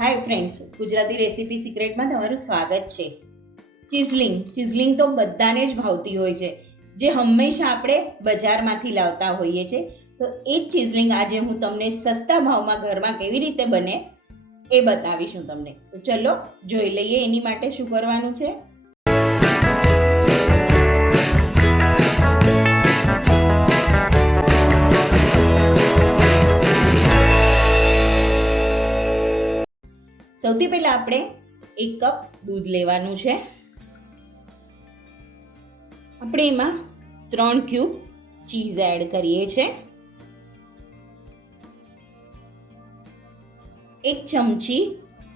હાય friends Gujarati recipe સિક્રેટમાં તમારું સ્વાગત છે. ચીઝલિંગ ચીઝલિંગ તો બધાને જ ભાવતી હોય છે. જે હંમેશા આપણે બજારમાંથી લાવતા હોઈએ છીએ. તો એ જ ચીઝલિંગ આજે હું તમને સસ્તા ભાવમાં ઘરમાં કેવી રીતે બને એ બતાવીશું તમને. તો ચલો, જોઈ લઈએ એની માટે શું કરવાનું છે. સૌથી પહેલા આપણે એક કપ દૂધ લેવાનું છે. આપણે એમાં ત્રણ ક્યુબ ચીઝ એડ કરીએ છીએ એક ચમચી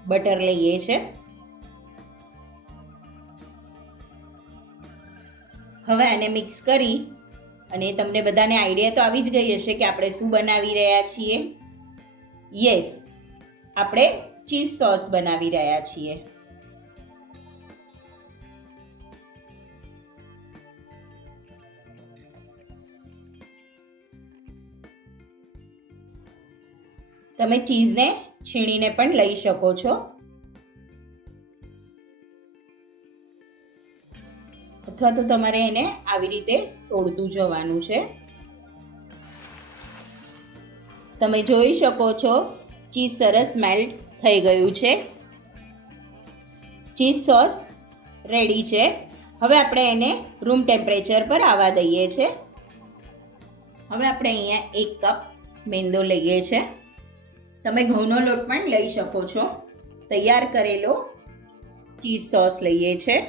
બટર લઈએ છે. હવે આને મિક્સ કરી અને તમને બધાને આઈડિયા તો આવી જ ગઈ હશે કે આપણે શું બનાવી રહ્યા છીએ. યસ, આપણે ચીઝ સોસ બનાવી રહ્યા છીએ. તમે ચીઝને છીણીને પણ લઈ શકો છો. અથવા તો તમારે એને આવી રીતે તોડતું જવાનું છે. તમે જોઈ શકો છો, ચીઝ સરસ મેલ્ટ થઈ ગયું છે. ચીઝ સોસ રેડી છે. હવે આપણે એને રૂમ ટેમ્પરેચર પર આવવા દઈએ છે. હવે આપણે અહીંયા એક કપ મેંદો લઈએ છે. તમે ઘઉંનો લોટ પણ લઈ શકો છો. તૈયાર કરેલો ચીઝ સોસ લઈએ છે.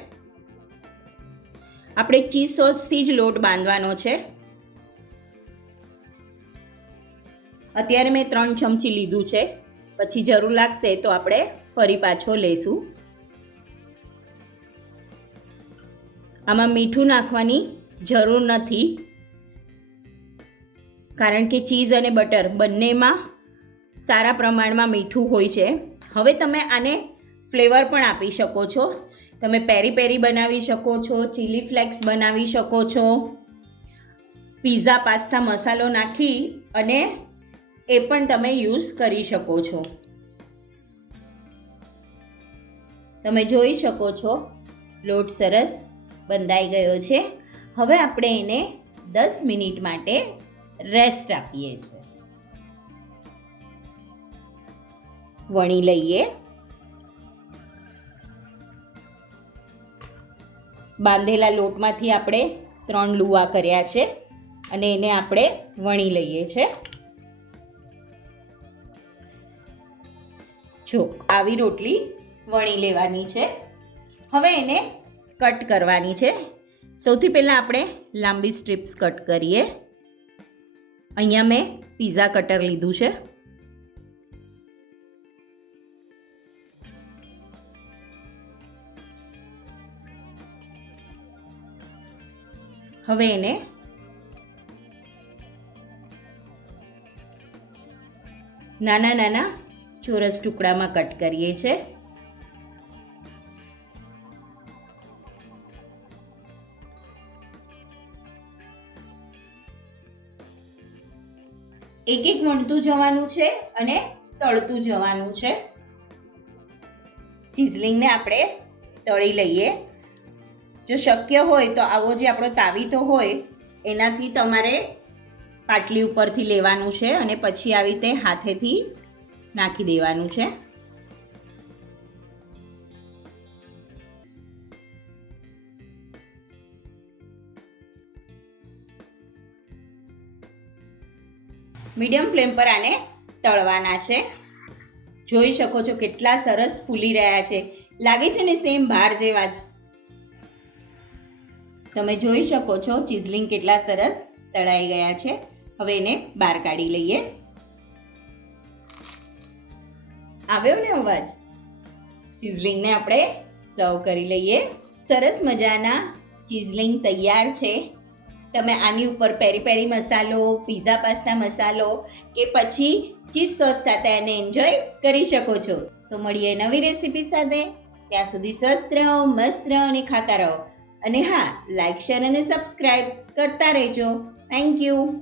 આપણે ચીઝ સોસથી જ લોટ બાંધવાનો છે. અત્યારે મેં ત્રણ ચમચી લીધું છે. પછી જરૂર લાગશે તો આપણે ફરી પાછો લઈશું. આમાં મીઠું નાખવાની જરૂર નથી. કારણ કે ચીઝ અને બટર બંનેમાં સારા પ્રમાણમાં મીઠું હોય છે. હવે તમે આને ફ્લેવર પણ આપી શકો છો. તમે પેરી પેરી બનાવી શકો છો, ચીલી ફ્લેક્સ બનાવી શકો છો. પીઝા, પાસ્તા, મસાલો નાખી અને એ પણ તમે યુઝ કરી શકો છો. તમે જોઈ શકો છો, લોટ સરસ બંધાઈ ગયો છે. હવે આપણે એને દસ મિનિટ માટે રેસ્ટ આપીએ છીએ. વણી લઈએ. બાંધેલા લોટમાંથી આપણે ત્રણ લુવા કર્યા છે અને એને આપણે વણી લઈએ છે. જો, આવી રોટલી વણી લેવાની છે. હવે એને કટ કરવાની છે. સૌથી પહેલાં આપણે લાંબી સ્ટ્રીપ્સ કટ કરીએ. અહીંયા મેં પીઝા કટર લીધું છે. હવે એને નાના નાના ચોરસ ટુકડામાં કટ કરીએ છીએ એક એક વણતું જવાનું છે અને તળતું જવાનું છે. ચીઝલિંગને આપણે તળી લઈએ. જો શક્ય હોય તો આવો જે આપણો તાવીતો હોય, એનાથી તમારે પાટલી ઉપરથી લેવાનું છે અને પછી આવી રીતે હાથેથી નાખી દેવાનું છે. મીડિયમ ફ્લેમ પર આને તળવાના છે. જોઈ શકો છો કેટલા સરસ ફૂલી રહ્યા છે. લાગે છે ને સેમ બહાર જેવા જ. તમે જોઈ શકો છો ચીઝલિંગ કેટલા સરસ તળાઈ ગયા છે. હવે એને બહાર કાઢી લઈએ. આવ્યો ને અવાજ? ચીઝલિંગને આપણે સર્વ કરી લઈએ. સરસ મજાના ચીઝલિંગ તૈયાર છે. તમે આની ઉપર પેરી પેરી મસાલો પીઝા પાસ્તા મસાલો કે પછી ચીઝ સોસ સાથે આને એન્જોય કરી શકો છો. તો મળીએ નવી રેસીપી સાથે. ત્યાં સુધી સ્વસ્થ રહો, મસ્ત રહો અને ખાતા રહો. અને હા લાઇક શેર અને સબસ્ક્રાઈબ કરતા રહેજો. Thank you